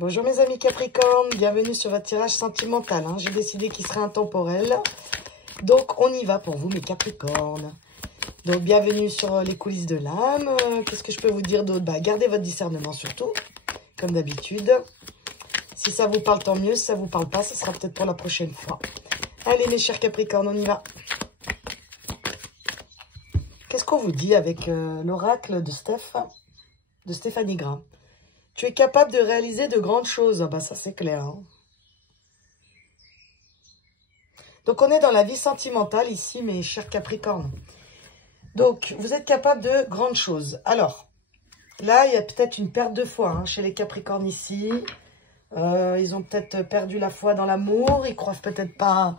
Bonjour mes amis Capricorne, bienvenue sur votre tirage sentimental. J'ai décidé qu'il serait intemporel. Donc on y va pour vous mes Capricornes. Donc bienvenue sur les coulisses de l'âme. Qu'est-ce que je peux vous dire d'autre? Gardez votre discernement surtout, comme d'habitude. Si ça vous parle, tant mieux. Si ça vous parle pas, ce sera peut-être pour la prochaine fois. Allez mes chers Capricornes, on y va. Qu'est-ce qu'on vous dit avec l'oracle de Stéphanie Gras? Tu es capable de réaliser de grandes choses. Ça c'est clair. Donc on est dans la vie sentimentale ici, mes chers Capricornes. Donc vous êtes capable de grandes choses. Alors, là il y a peut-être une perte de foi chez les Capricornes ici. Ils ont peut-être perdu la foi dans l'amour. Ils croient peut-être pas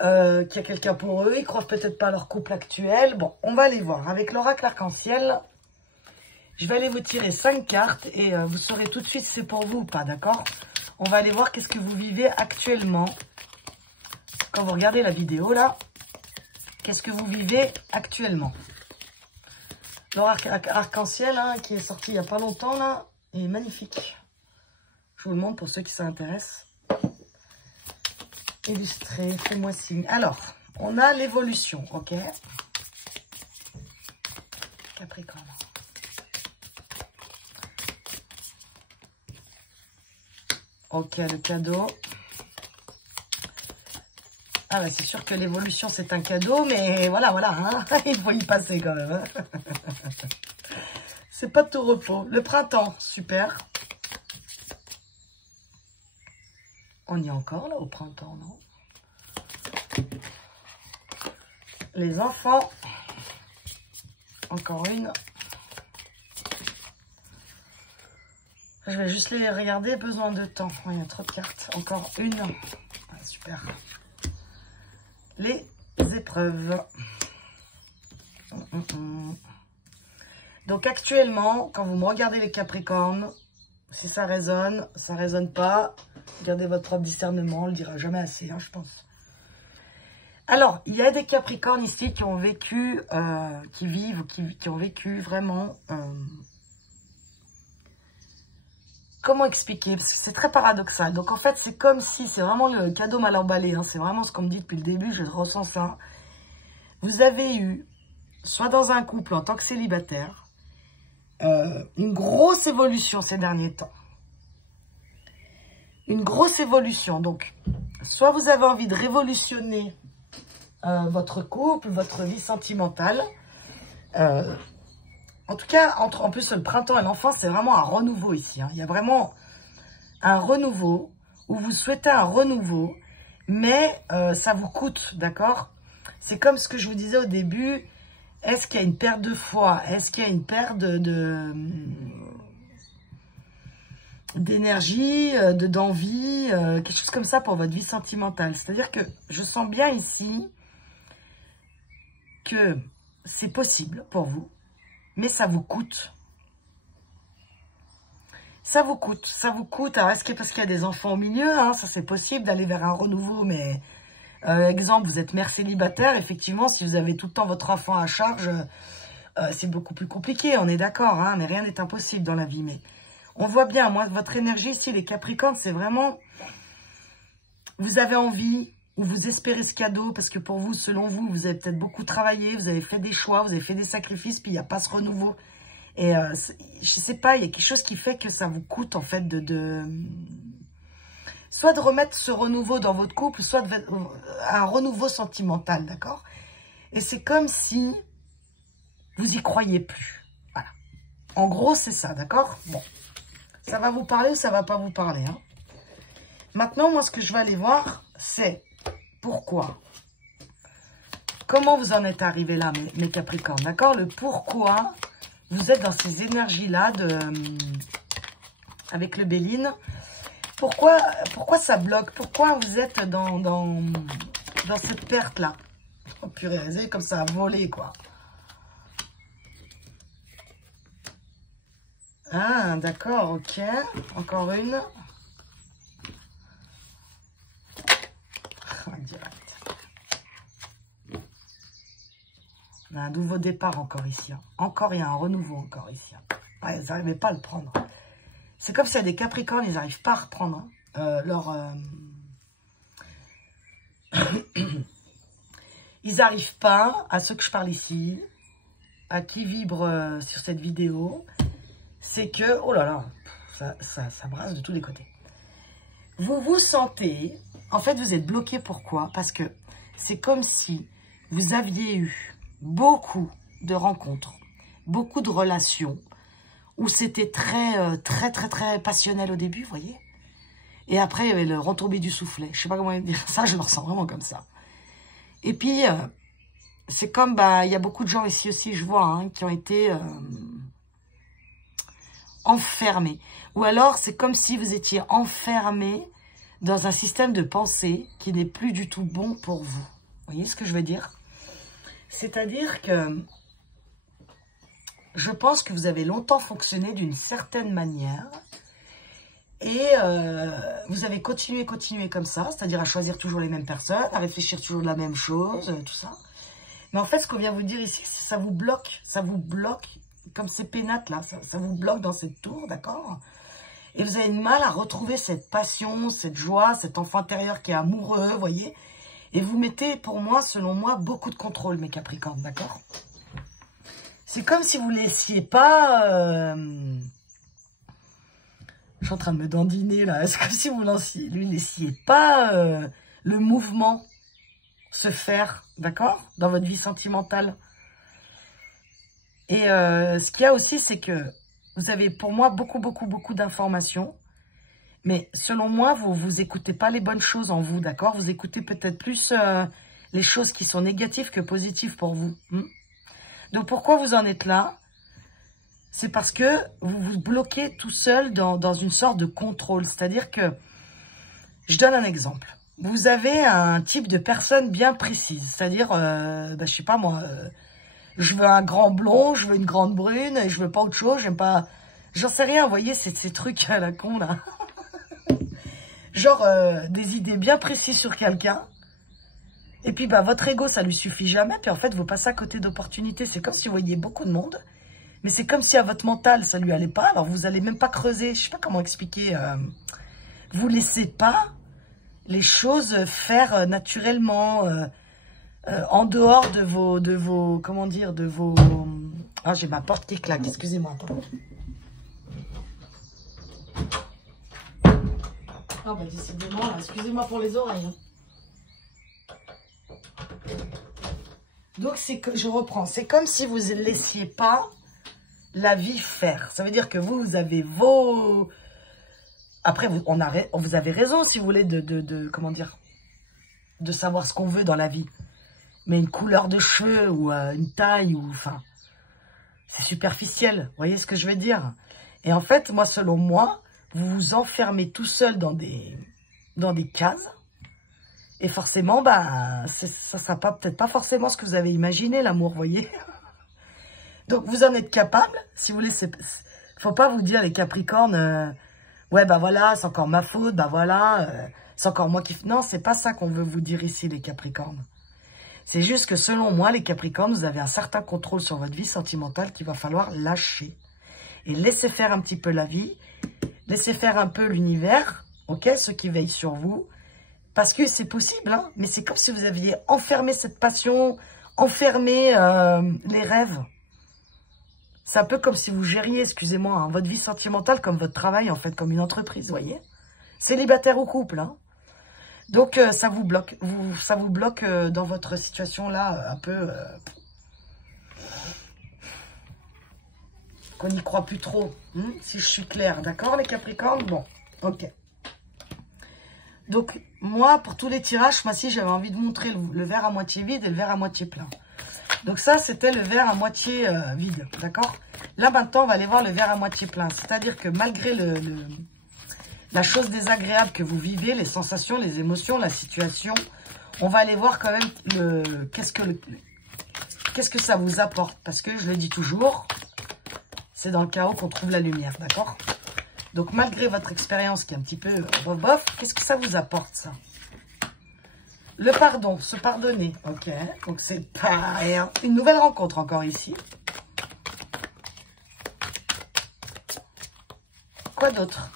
qu'il y a quelqu'un pour eux. Ils croient peut-être pas à leur couple actuel. Bon, on va aller voir. Avec l'oracle arc-en-ciel, je vais aller vous tirer 5 cartes et vous saurez tout de suite si c'est pour vous ou pas, d'accord? On va aller voir qu'est-ce que vous vivez actuellement. Quand vous regardez la vidéo, là, qu'est-ce que vous vivez actuellement? L'oracle arc-en-ciel, qui est sorti il n'y a pas longtemps, là, est magnifique. Je vous le montre pour ceux qui s'intéressent. Illustré, fais-moi signe. Alors, on a l'évolution, ok? Capricorne. Ok, le cadeau. C'est sûr que l'évolution, c'est un cadeau, mais voilà, il faut y passer quand même. C'est pas de tout repos. Le printemps, super. On y est encore, là, au printemps, non? Les enfants. Encore une. Je vais juste les regarder, besoin de temps. Il y a trop de cartes. Encore une. Super. Les épreuves. Donc actuellement, quand vous me regardez les Capricornes, si ça résonne pas, gardez votre propre discernement, on le dira jamais assez, je pense. Alors, il y a des Capricornes ici qui ont vécu, qui ont vécu vraiment... Comment expliquer? Parce que c'est très paradoxal. Donc, en fait, c'est comme si... C'est vraiment le cadeau mal emballé. C'est vraiment ce qu'on me dit depuis le début. Je ressens ça. Vous avez eu, soit dans un couple en tant que célibataire, une grosse évolution ces derniers temps. Une grosse évolution. Donc, soit vous avez envie de révolutionner votre couple, votre vie sentimentale. En tout cas, en plus, le printemps et l'enfance, c'est vraiment un renouveau ici. Il y a vraiment un renouveau où vous souhaitez un renouveau, mais ça vous coûte, d'accord? C'est comme ce que je vous disais au début. Est-ce qu'il y a une perte de foi? Est-ce qu'il y a une perte d'énergie, d'envie, quelque chose comme ça pour votre vie sentimentale? C'est-à-dire que je sens bien ici que c'est possible pour vous, mais ça vous coûte. Ça vous coûte, ça vous coûte. Alors, est-ce que parce qu'il y a des enfants au milieu, ça c'est possible d'aller vers un renouveau, mais exemple, vous êtes mère célibataire, effectivement, si vous avez tout le temps votre enfant à charge, c'est beaucoup plus compliqué, on est d'accord, mais rien n'est impossible dans la vie. Mais on voit bien, moi, votre énergie ici, les Capricornes, c'est vraiment, vous avez envie, ou vous espérez ce cadeau, parce que pour vous, selon vous, vous avez peut-être beaucoup travaillé, vous avez fait des choix, vous avez fait des sacrifices, puis il n'y a pas ce renouveau. Et je sais pas, il y a quelque chose qui fait que ça vous coûte, en fait, soit de remettre ce renouveau dans votre couple, soit un renouveau sentimental, d'accord? Et c'est comme si vous y croyez plus. Voilà. En gros, c'est ça, d'accord? Bon. Ça va vous parler ou ça va pas vous parler, Maintenant, moi, ce que je vais aller voir, c'est pourquoi. Comment vous en êtes arrivé là, mes Capricornes, d'accord? Le pourquoi vous êtes dans ces énergies-là avec le Béline. Pourquoi ça bloque? Pourquoi vous êtes dans cette perte-là? Oh purée, comme ça a volé, quoi. D'accord, ok. Encore une. Direct. On a un nouveau départ encore ici. Encore, il y a un renouveau encore ici. Vous n'arrivez pas à le prendre. C'est comme s'il y a des Capricornes, ils n'arrivent pas à reprendre leur... Ils n'arrivent pas, à ceux que je parle ici, à qui vibre sur cette vidéo, c'est que, oh là là, ça brasse de tous les côtés. Vous vous sentez, en fait vous êtes bloqué, pourquoi? Parce que c'est comme si vous aviez eu beaucoup de rencontres, beaucoup de relations, où c'était très passionnel au début, vous voyez. Et après, il y avait le retombé du soufflet. Je sais pas comment dire ça, je le ressens vraiment comme ça. Et puis, c'est comme, il y a beaucoup de gens ici aussi, je vois, hein, qui ont été enfermés. Ou alors, c'est comme si vous étiez enfermés dans un système de pensée qui n'est plus du tout bon pour vous. Vous voyez ce que je veux dire? C'est-à-dire que je pense que vous avez longtemps fonctionné d'une certaine manière et vous avez continué comme ça, c'est-à-dire à choisir toujours les mêmes personnes, à réfléchir toujours de la même chose, tout ça. Mais en fait, ce qu'on vient vous dire ici, ça vous bloque, comme ces pénates là, ça vous bloque dans cette tour, d'accord? Et vous avez du mal à retrouver cette passion, cette joie, cet enfant intérieur qui est amoureux, vous voyez? Et vous mettez, pour moi, selon moi, beaucoup de contrôle, mes Capricornes, d'accord? C'est comme si vous ne laissiez pas... Je suis en train de me dandiner, là. C'est comme si vous ne lui laissiez pas le mouvement se faire, d'accord? Dans votre vie sentimentale. Et ce qu'il y a aussi, c'est que vous avez, pour moi, beaucoup d'informations. Mais selon moi, vous écoutez pas les bonnes choses en vous, d'accord? Vous écoutez peut-être plus les choses qui sont négatives que positives pour vous. Donc, pourquoi vous en êtes là? C'est parce que vous vous bloquez tout seul dans une sorte de contrôle. C'est-à-dire que, je donne un exemple. Vous avez un type de personne bien précise. C'est-à-dire, je sais pas moi, je veux un grand blond, je veux une grande brune, et je veux pas autre chose, j'aime pas... J'en sais rien, vous voyez, c'est ces trucs à la con, là. Genre, des idées bien précises sur quelqu'un. Et puis, votre ego, ça lui suffit jamais. Puis, en fait, vous passez à côté d'opportunités. C'est comme si vous voyiez beaucoup de monde. Mais c'est comme si à votre mental, ça lui allait pas. Alors, vous allez même pas creuser. Je sais pas comment expliquer. Vous laissez pas les choses faire naturellement. En dehors de vos, comment dire, de vos... Ah, j'ai ma porte qui claque. Excusez-moi, attends. Ah décidément, excusez-moi pour les oreilles. Donc, c'est que je reprends. C'est comme si vous ne laissiez pas la vie faire. Ça veut dire que vous avez vos... Après, vous avez raison, si vous voulez, comment dire, de savoir ce qu'on veut dans la vie. Mais une couleur de cheveux ou une taille, ou enfin, c'est superficiel. Vous voyez ce que je veux dire? Et en fait, moi, selon moi, vous vous enfermez tout seul dans des cases. Et forcément, ça sera peut-être pas forcément ce que vous avez imaginé, l'amour, vous voyez. Donc, vous en êtes capable. Si vous voulez, faut pas vous dire, les Capricornes, ouais, voilà, c'est encore ma faute, voilà, c'est encore moi qui... Non, c'est pas ça qu'on veut vous dire ici, les Capricornes. C'est juste que, selon moi, les Capricornes, vous avez un certain contrôle sur votre vie sentimentale qu'il va falloir lâcher. Et laisser faire un petit peu la vie. Laissez faire un peu l'univers, ok, ceux qui veillent sur vous, parce que c'est possible, hein, mais c'est comme si vous aviez enfermé cette passion, enfermé les rêves. C'est un peu comme si vous gériez, excusez-moi, hein, votre vie sentimentale comme votre travail, en fait, comme une entreprise, vous voyez. Célibataire ou couple, hein. Donc, ça vous bloque, ça vous bloque dans votre situation là, un peu... qu'on n'y croit plus trop, si je suis claire, d'accord les Capricornes? Bon, ok. Donc, moi, pour tous les tirages, moi aussi, j'avais envie de montrer le verre à moitié vide et le verre à moitié plein. Donc ça, c'était le verre à moitié vide, d'accord? Là, maintenant, on va aller voir le verre à moitié plein. C'est-à-dire que malgré la chose désagréable que vous vivez, les sensations, les émotions, la situation, on va aller voir quand même qu'est-ce que ça vous apporte. Parce que, je le dis toujours... C'est dans le chaos qu'on trouve la lumière, d'accord? Donc, malgré votre expérience qui est un petit peu bof, qu'est-ce que ça vous apporte, ça? Le pardon, se pardonner, ok? Donc, c'est pas rien. Une nouvelle rencontre encore ici. quoi d'autre?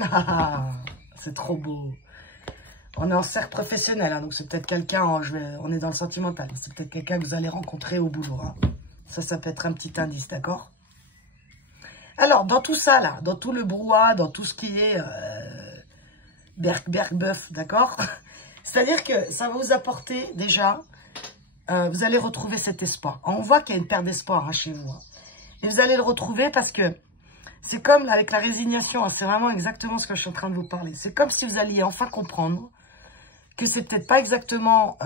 Ah, c'est trop beau. On est en cercle professionnel, hein, donc c'est peut-être quelqu'un, on est dans le sentimental, c'est peut-être quelqu'un que vous allez rencontrer au boulot. Hein. Ça peut être un petit indice, d'accord? Alors, dans tout ça, là, dans tout le brouhaha, dans tout ce qui est berk-berk-beuf, d'accord? C'est-à-dire que ça va vous apporter, déjà, vous allez retrouver cet espoir. On voit qu'il y a une perte d'espoir hein, chez vous. Hein. Et vous allez le retrouver parce que c'est comme avec la résignation, hein, c'est vraiment exactement ce que je suis en train de vous parler. C'est comme si vous alliez enfin comprendre que c'est peut-être pas exactement,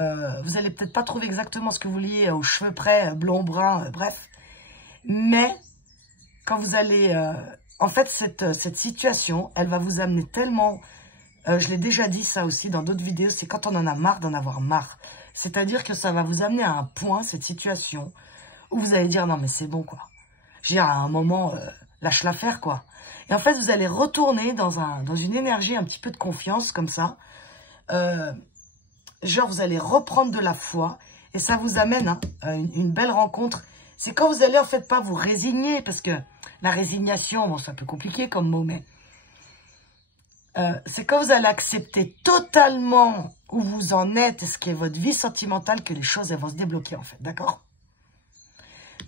vous allez peut-être pas trouver exactement ce que vous vouliez aux cheveux près, blond, brun, bref. Mais quand vous allez, en fait, cette situation, elle va vous amener tellement, je l'ai déjà dit ça aussi dans d'autres vidéos, c'est quand on en a marre d'en avoir marre. C'est-à-dire que ça va vous amener à un point, cette situation, où vous allez dire, non mais c'est bon quoi. Je veux dire, à un moment, lâche l'affaire quoi. Et en fait, vous allez retourner dans une énergie un petit peu de confiance comme ça. Genre, vous allez reprendre de la foi et ça vous amène hein, à une belle rencontre. C'est quand vous allez en fait pas vous résigner parce que la résignation, bon, c'est un peu compliqué comme mot, mais c'est quand vous allez accepter totalement où vous en êtes et ce qui est votre vie sentimentale que les choses elles vont se débloquer en fait, d'accord?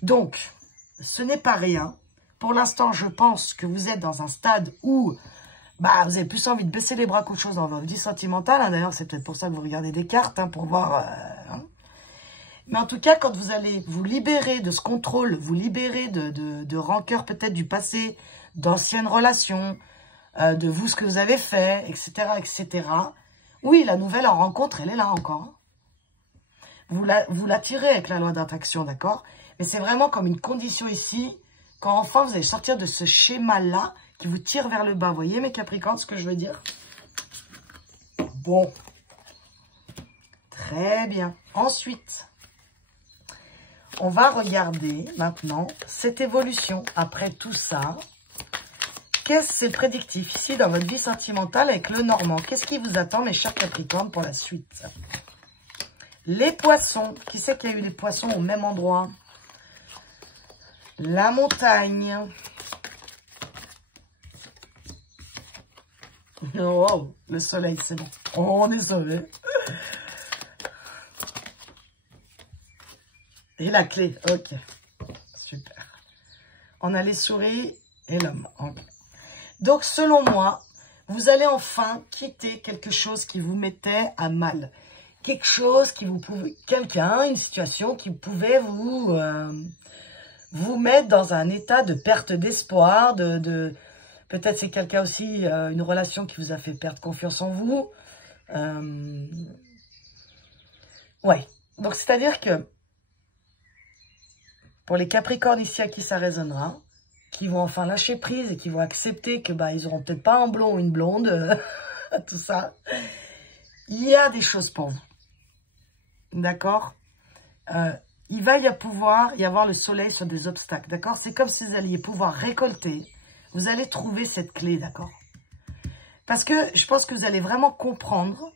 Donc, ce n'est pas rien. Pour l'instant, je pense que vous êtes dans un stade où bah, vous avez plus envie de baisser les bras qu'autre chose dans votre vie sentimentale. Hein. D'ailleurs, c'est peut-être pour ça que vous regardez des cartes, hein, pour voir... hein. Mais en tout cas, quand vous allez vous libérer de ce contrôle, vous libérer de rancœur peut-être du passé, d'anciennes relations, de vous, ce que vous avez fait, etc., etc. Oui, la nouvelle rencontre, elle est là encore. Vous l'attirez avec la loi d'attraction, d'accord? Mais c'est vraiment comme une condition ici, quand enfin vous allez sortir de ce schéma-là, qui vous tire vers le bas. Vous voyez mes Capricornes, ce que je veux dire? Bon. Très bien. Ensuite, on va regarder maintenant cette évolution. Après tout ça, qu'est-ce que c'est prédictif ici dans votre vie sentimentale avec le Normand? Qu'est-ce qui vous attend, mes chers Capricornes, pour la suite? Les poissons. Qui c'est qu'il y a eu les poissons au même endroit? La montagne. Oh, le soleil, c'est bon. On est sauvé. Et la clé, ok. Super. On a les souris et l'homme. Okay. Donc, selon moi, vous allez enfin quitter quelque chose qui vous mettait à mal. Quelque chose qui vous pouvait... Quelqu'un, une situation qui pouvait vous mettre dans un état de perte d'espoir, peut-être c'est quelqu'un aussi, une relation qui vous a fait perdre confiance en vous. Ouais. Donc, c'est-à-dire que pour les Capricornes ici à qui ça résonnera, qui vont enfin lâcher prise et qui vont accepter que bah ils auront peut-être pas un blond ou une blonde, tout ça, il y a des choses pour vous. D'accord? Il va pouvoir y avoir le soleil sur des obstacles, d'accord? C'est comme si vous alliez pouvoir récolter. Vous allez trouver cette clé, d'accord? Parce que je pense que vous allez vraiment comprendre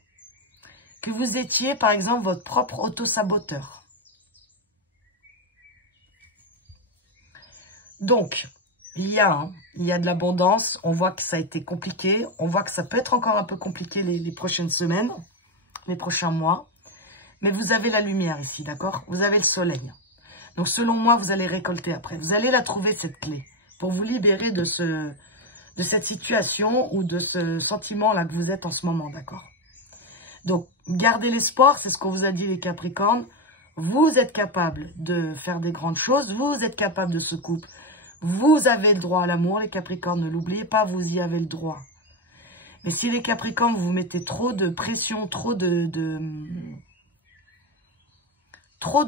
que vous étiez, par exemple, votre propre auto-saboteur. Donc, il y a de l'abondance. On voit que ça a été compliqué. On voit que ça peut être encore un peu compliqué les prochaines semaines, les prochains mois. Mais vous avez la lumière ici, d'accord? Vous avez le soleil. Donc, selon moi, vous allez récolter après. Vous allez la trouver, cette clé, pour vous libérer de cette situation ou de ce sentiment-là que vous êtes en ce moment, d'accord? Donc, gardez l'espoir, c'est ce qu'on vous a dit les Capricornes. Vous êtes capable de faire des grandes choses. Vous êtes capable de ce couple. Vous avez le droit à l'amour, les Capricornes, ne l'oubliez pas, vous y avez le droit. Mais si les Capricornes, vous mettez trop de pression, trop de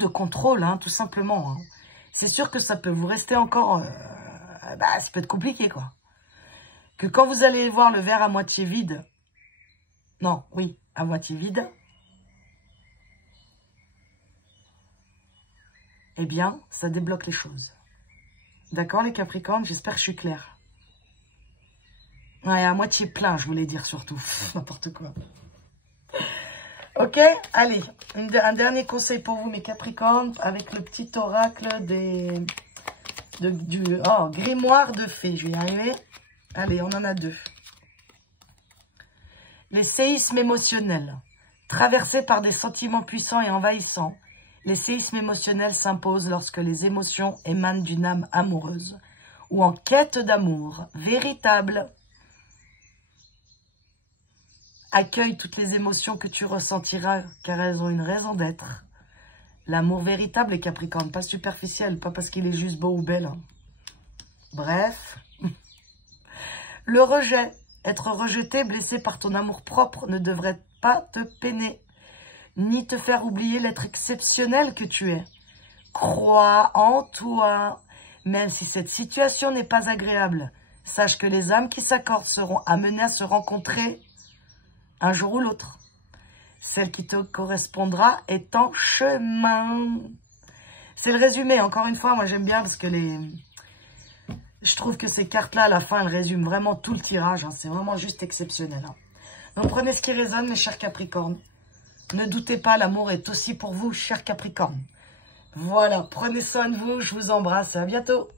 contrôle, hein, tout simplement, hein, c'est sûr que ça peut vous rester encore... ça peut être compliqué, quoi. Que quand vous allez voir le verre à moitié vide... Non, oui, à moitié vide... Eh bien, ça débloque les choses. D'accord, les Capricornes? J'espère que je suis claire. Ouais, à moitié plein, je voulais dire surtout. N'importe quoi. Ok, allez, un dernier conseil pour vous, mes Capricornes, avec le petit oracle du grimoire de fées. Je vais y arriver. Allez, on en a 2. Les séismes émotionnels. Traversés par des sentiments puissants et envahissants, les séismes émotionnels s'imposent lorsque les émotions émanent d'une âme amoureuse ou en quête d'amour véritable. Accueille toutes les émotions que tu ressentiras car elles ont une raison d'être. L'amour véritable est Capricorne, pas superficiel, pas parce qu'il est juste beau ou belle. Hein. Bref. Le rejet. Être rejeté, blessé par ton amour propre ne devrait pas te peiner, ni te faire oublier l'être exceptionnel que tu es. Crois en toi, même si cette situation n'est pas agréable. Sache que les âmes qui s'accordent seront amenées à se rencontrer un jour ou l'autre. Celle qui te correspondra est en chemin. C'est le résumé. Encore une fois, moi j'aime bien parce que je trouve que ces cartes-là, à la fin, elles résument vraiment tout le tirage. Hein. C'est vraiment juste exceptionnel. Hein. Donc prenez ce qui résonne, mes chers Capricornes. Ne doutez pas, l'amour est aussi pour vous, chers Capricornes. Voilà, prenez soin de vous, je vous embrasse. À bientôt.